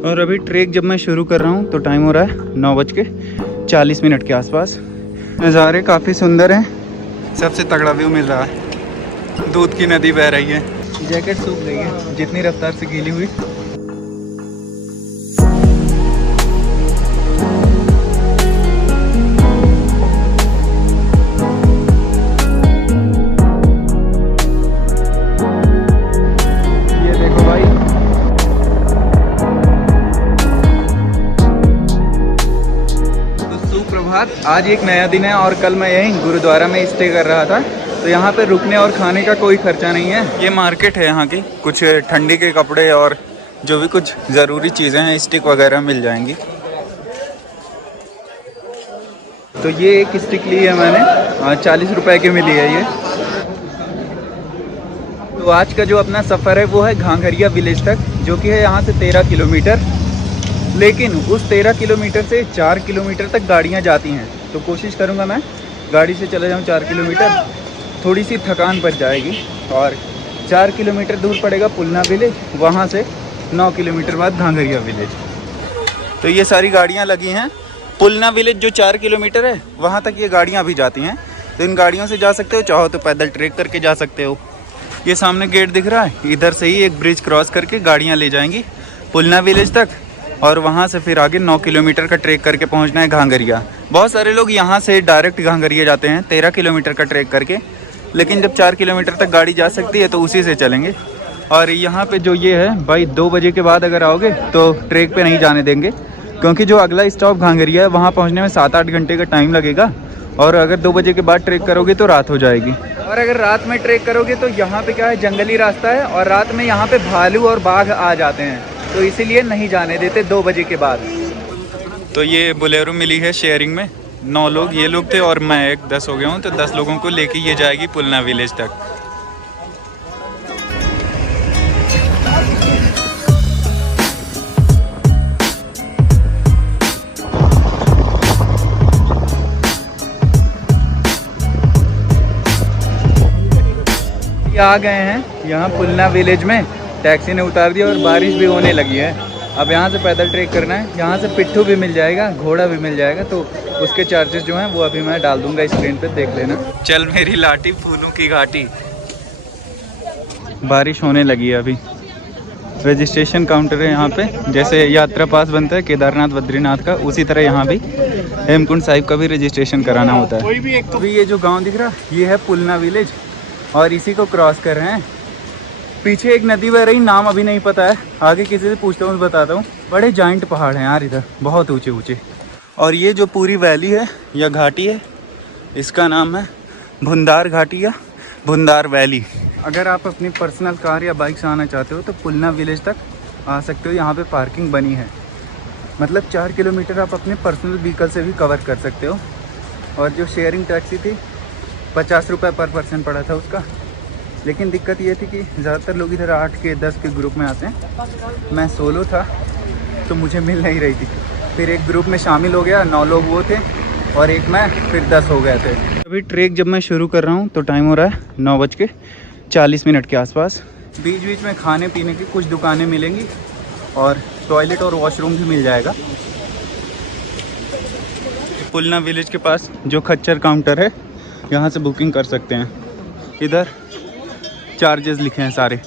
और अभी ट्रेक जब मैं शुरू कर रहा हूँ तो टाइम हो रहा है 9:40 के आसपास। नज़ारे काफ़ी सुंदर हैं, सबसे तगड़ा व्यू मिल रहा है। दूध की नदी बह रही है, जैकेट सूख गई है जितनी रफ्तार से गीली हुई। ये देखो भाई, सुप्रभात। आज एक नया दिन है और कल मैं यहीं गुरुद्वारा में स्टे कर रहा था, तो यहाँ पे रुकने और खाने का कोई खर्चा नहीं है। ये मार्केट है यहाँ की, कुछ ठंडी के कपड़े और जो भी कुछ ज़रूरी चीज़ें हैं, स्टिक वगैरह मिल जाएंगी। तो ये एक स्टिक ली है मैंने, 40 रुपए की मिली है ये। तो आज का जो अपना सफ़र है वो है घांघरिया विलेज तक, जो कि है यहाँ से 13 किलोमीटर। लेकिन उस 13 किलोमीटर से 4 किलोमीटर तक गाड़ियाँ जाती हैं, तो कोशिश करूँगा मैं गाड़ी से चला जाऊँ 4 किलोमीटर। थोड़ी सी थकान पड़ जाएगी। और 4 किलोमीटर दूर पड़ेगा पुलना विलेज, वहाँ से 9 किलोमीटर बाद घांघरिया विलेज। तो ये सारी गाड़ियाँ लगी हैं। पुलना विलेज जो 4 किलोमीटर है वहाँ तक ये गाड़ियाँ भी जाती हैं, तो इन गाड़ियों से जा सकते हो, चाहो तो पैदल ट्रेक करके जा सकते हो। ये सामने गेट दिख रहा है, इधर से ही एक ब्रिज क्रॉस करके गाड़ियाँ ले जाएंगी पुलना विलेज तक, और वहाँ से फिर आगे 9 किलोमीटर का ट्रेक करके पहुँचना है घांघरिया। बहुत सारे लोग यहाँ से डायरेक्ट घांघरिया जाते हैं 13 किलोमीटर का ट्रेक करके, लेकिन जब 4 किलोमीटर तक गाड़ी जा सकती है तो उसी से चलेंगे। और यहाँ पे जो ये है भाई, 2 बजे के बाद अगर आओगे तो ट्रेक पे नहीं जाने देंगे, क्योंकि जो अगला स्टॉप घांघरिया है वहाँ पहुँचने में 7-8 घंटे का टाइम लगेगा। और अगर 2 बजे के बाद ट्रेक करोगे तो रात हो जाएगी। और अगर रात में ट्रेक करोगे तो यहाँ पे क्या है, जंगली रास्ता है और रात में यहाँ पे भालू और बाघ आ जाते हैं, तो इसीलिए नहीं जाने देते 2 बजे के बाद। तो ये बोलेरो मिली है शेयरिंग में, 9 लोग ये लोग थे और मैं एक 10 हो गया हूँ, तो 10 लोगों को लेके ये जाएगी पुलना विलेज तक। आ गए हैं यहाँ पुलना विलेज में, टैक्सी ने उतार दिया और बारिश भी होने लगी है। अब यहाँ से पैदल ट्रेक करना है। यहाँ से पिट्ठू भी मिल जाएगा, घोड़ा भी मिल जाएगा, तो उसके चार्जेस जो हैं वो अभी मैं डाल दूंगा स्क्रीन पे, देख लेना। चल मेरी लाठी फूलों की घाटी। बारिश होने लगी है अभी। रजिस्ट्रेशन काउंटर है यहाँ पे, जैसे यात्रा पास बनता है केदारनाथ बद्रीनाथ का, उसी तरह यहाँ भी हेमकुंड साहिब का भी रजिस्ट्रेशन कराना होता है। अभी ये जो गाँव दिख रहा है ये है पुलना विलेज, और इसी को क्रॉस कर रहे हैं। पीछे एक नदी बह रही, नाम अभी नहीं पता है, आगे किसी से पूछता हूँ बताता हूँ। बड़े जाइंट पहाड़ हैं यार इधर, बहुत ऊंचे ऊंचे। और ये जो पूरी वैली है या घाटी है, इसका नाम है भुंदार घाटी या भुंदार वैली। अगर आप अपनी पर्सनल कार या बाइक से आना चाहते हो तो पुलना विलेज तक आ सकते हो। यहाँ पे पार्किंग बनी है, मतलब 4 किलोमीटर आप अपने पर्सनल व्हीकल से भी कवर कर सकते हो। और जो शेयरिंग टैक्सी थी 50 रुपये पर पर्सन पड़ा था उसका। लेकिन दिक्कत ये थी कि ज़्यादातर लोग इधर 8 के 10 के ग्रुप में आते हैं। मैं सोलो था तो मुझे मिल नहीं रही थी, फिर एक ग्रुप में शामिल हो गया, 9 लोग वो थे और एक मैं, फिर 10 हो गए थे। अभी ट्रेक जब मैं शुरू कर रहा हूँ तो टाइम हो रहा है 9:40 के आसपास। बीच बीच में खाने पीने की कुछ दुकानें मिलेंगी और टॉयलेट और वॉशरूम भी मिल जाएगा। पुलना विलेज के पास जो खच्चर काउंटर है, यहाँ से बुकिंग कर सकते हैं। इधर चार्जेस लिखे हैं सारे।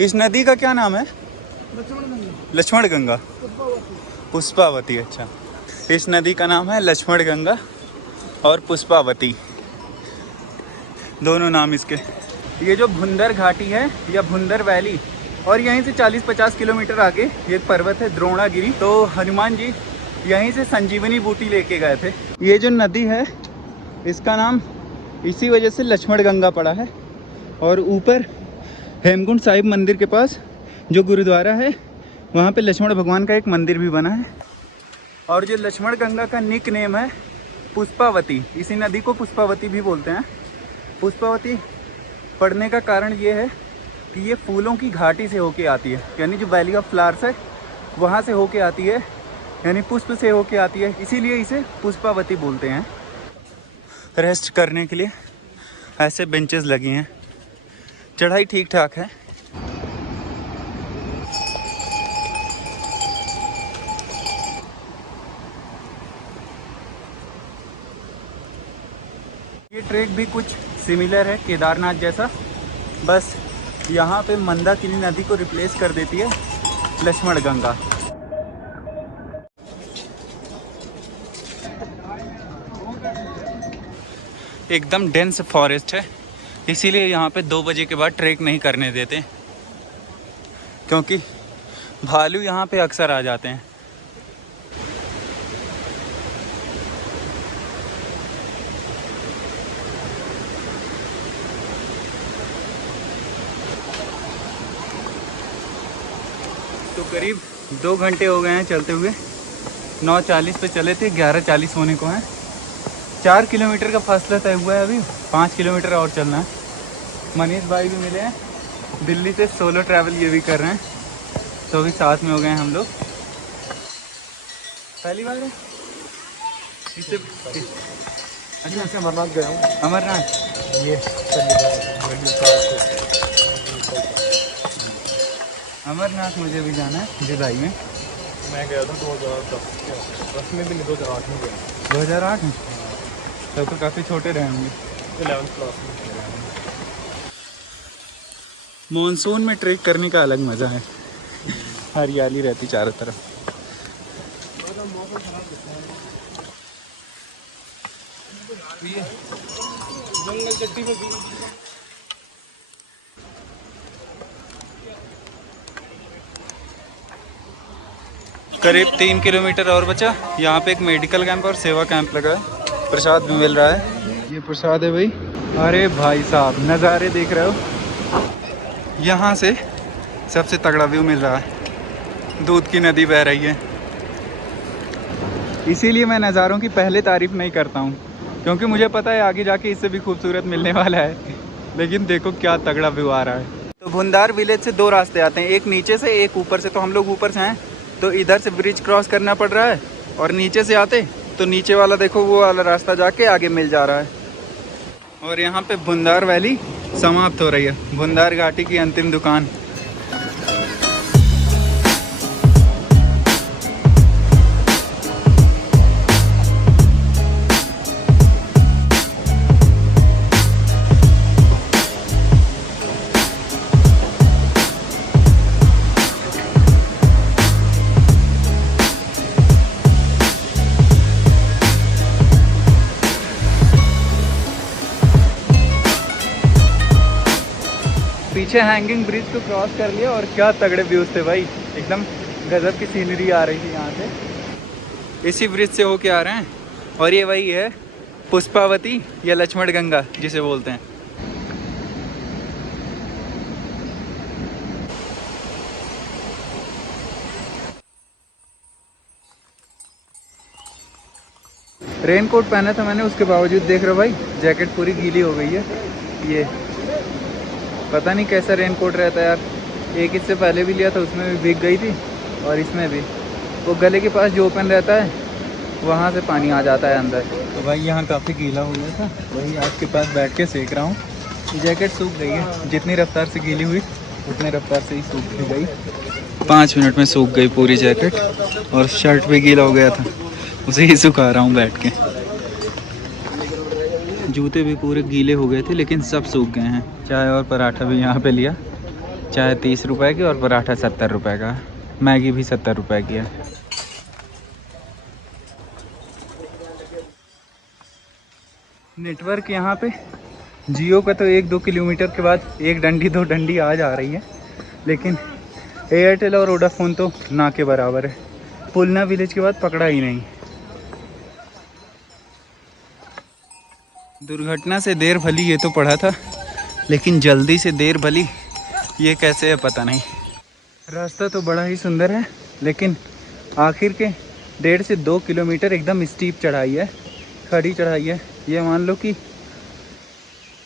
इस नदी का क्या नाम है? लक्ष्मण गंगा, पुष्पावती। अच्छा, इस नदी का नाम है लक्ष्मण गंगा और पुष्पावती, दोनों नाम इसके। ये जो भुंदर घाटी है या भुंदर वैली, और यहीं से 40-50 किलोमीटर आगे ये पर्वत है द्रोणागिरी। तो हनुमान जी यहीं से संजीवनी बूटी लेके गए थे। ये जो नदी है इसका नाम इसी वजह से लक्ष्मण गंगा पड़ा है। और ऊपर हेमकुंड साहिब मंदिर के पास जो गुरुद्वारा है, वहाँ पे लक्ष्मण भगवान का एक मंदिर भी बना है। और जो लक्ष्मण गंगा का निक नेम है पुष्पावती, इसी नदी को पुष्पावती भी बोलते हैं। पुष्पावती पड़ने का कारण ये है कि ये फूलों की घाटी से होके आती है, यानी जो वैली ऑफ फ्लावर्स है वहाँ से होके आती है, यानी पुष्प से होके आती है, इसीलिए इसे पुष्पावती बोलते हैं। रेस्ट करने के लिए ऐसे बेंचेस लगी हैं, चढ़ाई ठीक ठाक है। ट्रैक भी कुछ सिमिलर है केदारनाथ जैसा, बस यहाँ पे मंदाकिनी नदी को रिप्लेस कर देती है लक्ष्मण गंगा। एकदम डेंस फॉरेस्ट है, इसीलिए यहाँ पे 2 बजे के बाद ट्रैक नहीं करने देते, क्योंकि भालू यहाँ पे अक्सर आ जाते हैं। तो करीब 2 घंटे हो गए हैं चलते हुए। 9:40 पे चले थे, 11:40 होने को हैं। 4 किलोमीटर का फासला तय हुआ है, अभी 5 किलोमीटर और चलना है। मनीष भाई भी मिले हैं, दिल्ली से सोलो ट्रैवल ये भी कर रहे हैं, तो भी साथ में हो गए हैं हम लोग। पहली बार है इससे? अच्छा, अमरनाथ गया हूँ। अमरनाथ ये अमरनाथ मुझे भी जाना है जुलाई में। मैं गया था 2010 में भी नहीं, 2008 में गया। 2008 में? तब तो काफ़ी छोटे रहे होंगे। 11th क्लास में। मॉनसून में ट्रेक करने का अलग मज़ा है, हरियाली रहती चारों तरफ। जंगल चट्टी में करीब 3 किलोमीटर और बचा। यहाँ पे एक मेडिकल कैंप और सेवा कैंप लगा है, प्रसाद भी मिल रहा है। ये प्रसाद है भाई। अरे भाई साहब, नज़ारे देख रहे हो, यहाँ से सबसे तगड़ा व्यू मिल रहा है, दूध की नदी बह रही है। इसीलिए मैं नज़ारों की पहले तारीफ़ नहीं करता हूँ, क्योंकि मुझे पता है आगे जाके इससे भी खूबसूरत मिलने वाला है। लेकिन देखो क्या तगड़ा व्यू आ रहा है। तो भुंदार विलेज से 2 रास्ते आते हैं, एक नीचे से एक ऊपर से। तो हम लोग ऊपर से हैं, तो इधर से ब्रिज क्रॉस करना पड़ रहा है, और नीचे से आते तो नीचे वाला देखो वो वाला रास्ता जाके आगे मिल जा रहा है। और यहाँ पे भुंदार वैली समाप्त हो रही है, भुंदार घाटी की अंतिम दुकान। पीछे हैंगिंग ब्रिज को क्रॉस कर लिया, और क्या तगड़े व्यूज थे भाई, एकदम गजब की सीनरी आ रही थी यहाँ से। इसी ब्रिज से होके आ रहे हैं, और ये वही है पुष्पावती या लक्ष्मण गंगा जिसे बोलते हैं। रेनकोट पहना था मैंने, उसके बावजूद देख रहे हो भाई जैकेट पूरी गीली हो गई है। ये पता नहीं कैसा रेनकोट रहता है यार। एक इससे पहले भी लिया था, उसमें भी भीग गई थी, और इसमें भी वो गले के पास जो ओपन रहता है वहाँ से पानी आ जाता है अंदर। तो भाई यहाँ काफ़ी गीला हो गया था, वही आग के पास बैठ के सेक रहा हूँ। जैकेट सूख गई है, जितनी रफ्तार से गीली हुई उतनी रफ्तार से ही सूख भी गई। 5 मिनट में सूख गई पूरी जैकेट, और शर्ट भी गीला हो गया था, उसे ही सुखा रहा हूँ बैठ के। जूते भी पूरे गीले हो गए थे, लेकिन सब सूख गए हैं। चाय और पराठा भी यहाँ पे लिया, चाय 30 रुपए की और पराठा 70 रुपए का। मैगी भी 70 रुपए की है। नेटवर्क यहाँ पे जियो का तो 1-2 किलोमीटर के बाद 1 डंडी 2 डंडी आ जा रही है, लेकिन एयरटेल और वोडाफोन तो ना के बराबर है। पुलना विलेज के बाद पकड़ा ही नहीं। दुर्घटना से देर भली ये तो पढ़ा था, लेकिन जल्दी से देर भली ये कैसे है पता नहीं। रास्ता तो बड़ा ही सुंदर है, लेकिन आखिर के 1.5 से 2 किलोमीटर एकदम स्टीप चढ़ाई है, खड़ी चढ़ाई है। ये मान लो कि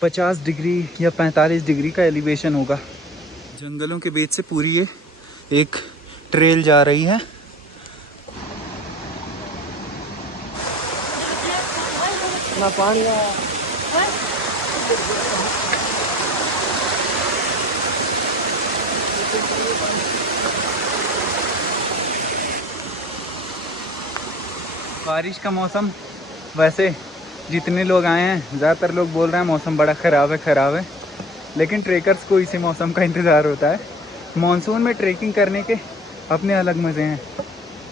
50 डिग्री या 45 डिग्री का एलिवेशन होगा। जंगलों के बीच से पूरी ये एक ट्रेल जा रही है। ना पानी बारिश का मौसम वैसे जितने लोग आए हैं ज़्यादातर लोग बोल रहे हैं मौसम बड़ा ख़राब है, लेकिन ट्रेकर्स को इसी मौसम का इंतज़ार होता है। मानसून में ट्रैकिंग करने के अपने अलग मज़े हैं,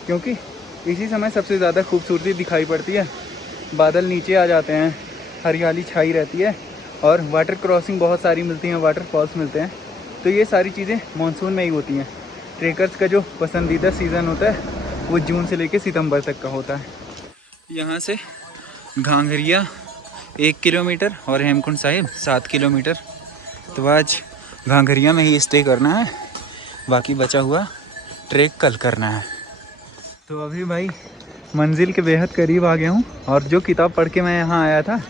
क्योंकि इसी समय सबसे ज़्यादा खूबसूरती दिखाई पड़ती है। बादल नीचे आ जाते हैं, हरियाली छाई रहती है और वाटर क्रॉसिंग बहुत सारी मिलती हैं, वाटरफॉल्स मिलते हैं। तो ये सारी चीज़ें मानसून में ही होती हैं। ट्रेकर्स का जो पसंदीदा सीज़न होता है वो जून से लेकर सितंबर तक का होता है। यहाँ से घांघरिया 1 किलोमीटर और हेमकुंड साहिब 7 किलोमीटर। तो आज घांघरिया में ही स्टे करना है, बाकी बचा हुआ ट्रैक कल करना है। तो अभी भाई मंजिल के बेहद करीब आ गया हूँ और जो किताब पढ़ के मैं यहाँ आया था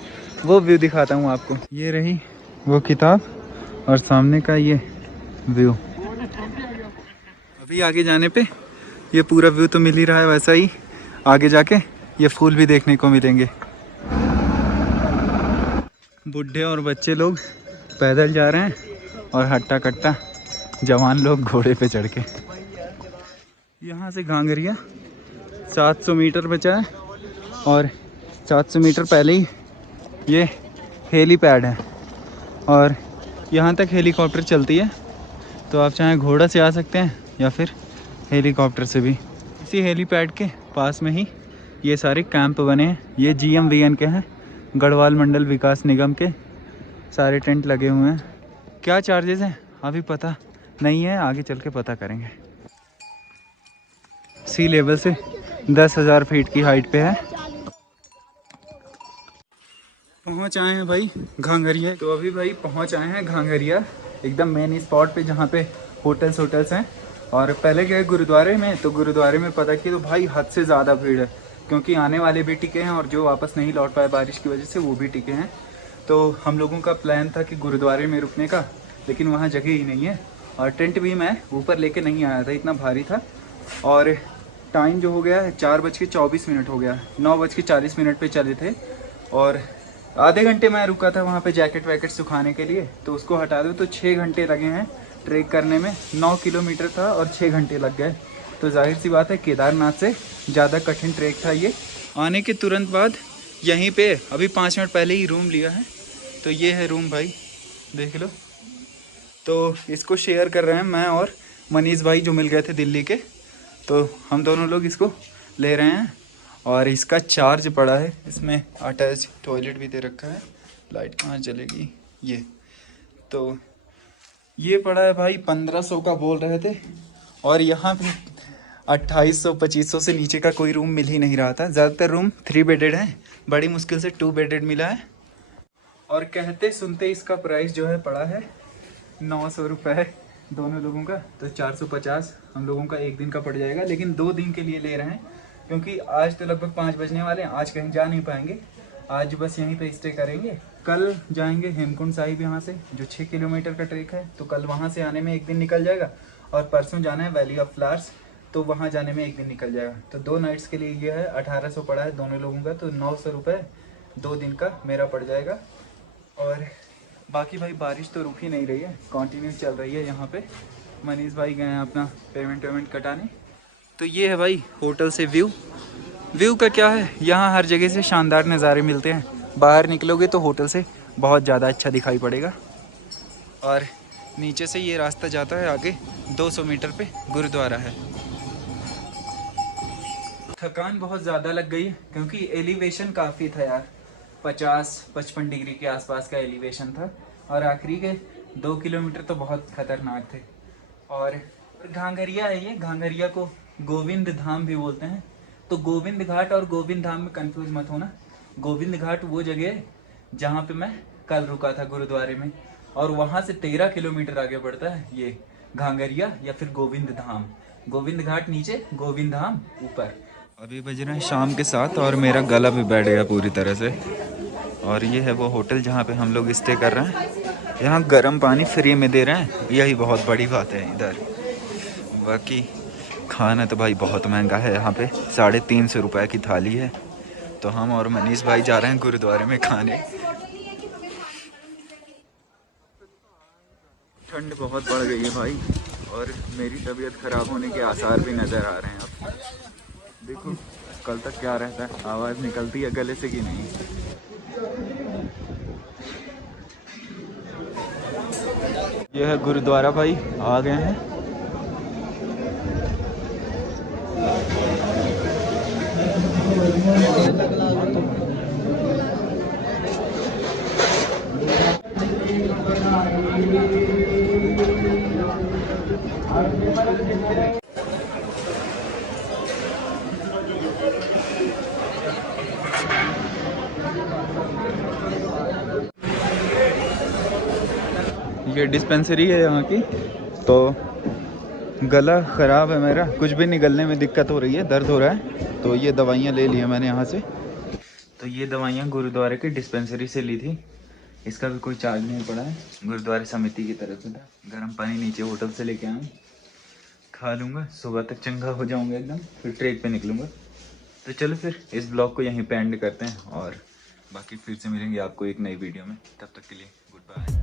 वो व्यू दिखाता हूँ आपको। ये रही वो किताब और सामने का ये व्यू। अभी आगे जाने पे ये पूरा व्यू तो मिल ही रहा है, वैसा ही आगे जाके ये फूल भी देखने को मिलेंगे। बुढ़े और बच्चे लोग पैदल जा रहे हैं और हट्टा कट्टा जवान लोग घोड़े पे चढ़ के। यहाँ से घांघरिया 700 मीटर बचा है और 700 मीटर पहले ही ये हेलीपैड है और यहाँ तक हेलीकॉप्टर चलती है। तो आप चाहे घोड़ा से आ सकते हैं या फिर हेलीकॉप्टर से भी। इसी हेलीपैड के पास में ही ये सारे कैंप बने हैं। ये GMVN के हैं, गढ़वाल मंडल विकास निगम के सारे टेंट लगे हुए हैं। क्या चार्जेस हैं अभी पता नहीं है, आगे चल के पता करेंगे। सी लेवल से 10,000 फीट की हाइट पे है। पहुंच आए हैं भाई घांघरिया। तो अभी भाई पहुंच आए हैं घांघरिया, एकदम मेन स्पॉट पे जहाँ पे होटल्स हैं। और पहले गए गुरुद्वारे में, तो गुरुद्वारे में पता किया तो भाई हद से ज़्यादा भीड़ है, क्योंकि आने वाले भी टिके हैं और जो वापस नहीं लौट पाए बारिश की वजह से वो भी टिके हैं। तो हम लोगों का प्लान था कि गुरुद्वारे में रुकने का, लेकिन वहाँ जगह ही नहीं है और टेंट भी मैं ऊपर लेके नहीं आया था, इतना भारी था। और टाइम जो हो गया है 4:24 हो गया, 9:40 पे चले थे और आधे घंटे मैं रुका था वहाँ पे जैकेट वैकेट सुखाने के लिए। तो उसको हटा दो तो 6 घंटे लगे हैं ट्रैक करने में। 9 किलोमीटर था और 6 घंटे लग गए। तो जाहिर सी बात है केदारनाथ से ज़्यादा कठिन ट्रैक था ये। आने के तुरंत बाद यहीं पे अभी 5 मिनट पहले ही रूम लिया है। तो ये है रूम भाई, देख लो। तो इसको शेयर कर रहे हैं मैं और मनीष भाई जो मिल गए थे दिल्ली के। तो हम दोनों लोग इसको ले रहे हैं और इसका चार्ज पड़ा है। इसमें अटैच टॉयलेट भी दे रखा है। लाइट कहाँ चलेगी ये। तो ये पड़ा है भाई 1500 का बोल रहे थे और यहाँ पे 2800-2500 से नीचे का कोई रूम मिल ही नहीं रहा था। ज़्यादातर रूम 3 बेडेड हैं, बड़ी मुश्किल से 2 बेडेड मिला है। और कहते सुनते इसका प्राइस जो है पड़ा है 900 रुपये दोनों लोगों का। तो 450 हम लोगों का एक दिन का पड़ जाएगा, लेकिन 2 दिन के लिए ले रहे हैं क्योंकि आज तो लगभग 5 बजने वाले हैं। आज कहीं जा नहीं पाएंगे, आज बस यहीं पे स्टे करेंगे। कल जाएंगे हेमकुंड साहिब यहाँ से, जो 6 किलोमीटर का ट्रैक है। तो कल वहाँ से आने में एक दिन निकल जाएगा और परसों जाना है वैली ऑफ फ्लावर्स, तो वहाँ जाने में एक दिन निकल जाएगा। तो 2 नाइट्स के लिए ये है 1800 पड़ा है दोनों लोगों का। तो 900 रुपये 2 दिन का मेरा पड़ जाएगा। और बाकी भाई बारिश तो रुक ही नहीं रही है, कंटिन्यू चल रही है यहाँ पे। मनीष भाई गए हैं अपना पेमेंट कटाने। तो ये है भाई होटल से व्यू का क्या है, यहाँ हर जगह से शानदार नज़ारे मिलते हैं। बाहर निकलोगे तो होटल से बहुत ज़्यादा अच्छा दिखाई पड़ेगा। और नीचे से ये रास्ता जाता है आगे 200 मीटर पे गुरुद्वारा है। थकान बहुत ज़्यादा लग गई है क्योंकि एलिवेशन काफ़ी था यार, 50-55 डिग्री के आसपास का एलिवेशन था। और आखिरी के 2 किलोमीटर तो बहुत खतरनाक थे। और घांघरिया है, ये घांघरिया को गोविंद धाम भी बोलते हैं। तो गोविंद घाट और गोविंद धाम में कंफ्यूज मत होना। गोविंद घाट वो जगह है जहाँ पे मैं कल रुका था गुरुद्वारे में, और वहाँ से 13 किलोमीटर आगे बढ़ता है ये घांघरिया या फिर गोविंद धाम। गोविंद घाट नीचे, गोविंद धाम ऊपर। अभी बज रहे हैं शाम के 7 और मेरा गला भी बैठ गया पूरी तरह से। और ये है वो होटल जहाँ पे हम लोग स्टे कर रहे हैं। यहाँ गर्म पानी फ्री में दे रहे हैं, यही बहुत बड़ी बात है इधर। बाकी खाना तो भाई बहुत महंगा है यहाँ पे, 350 रुपये की थाली है। तो हम और मनीष भाई जा रहे हैं गुरुद्वारे में खाने। ठंड बहुत बढ़ गई है भाई और मेरी तबीयत ख़राब होने के आसार भी नज़र आ रहे हैं। अब देखो कल तक क्या रहता है, आवाज़ निकलती है गले से कि नहीं। ये है गुरुद्वारा भाई, आ गए हैं। ये डिस्पेंसरी है यहाँ की। तो गला ख़राब है मेरा, कुछ भी निगलने में दिक्कत हो रही है, दर्द हो रहा है। तो ये दवाइयाँ ले ली हैं मैंने यहाँ से। तो ये दवाइयाँ गुरुद्वारे की डिस्पेंसरी से ली थी। इसका भी कोई चार्ज नहीं पड़ा है, गुरुद्वारे समिति की तरफ से था। गर्म पानी नीचे होटल से लेके आऊँ, खा लूँगा, सुबह तक चंगा हो जाऊँगा एकदम, फिर ट्रेक पे निकलूँगा। तो चलो फिर इस ब्लॉग को यहीं पे एंड करते हैं, और बाकी फिर से मिलेंगे आपको एक नई वीडियो में। तब तक के लिए गुड बाय।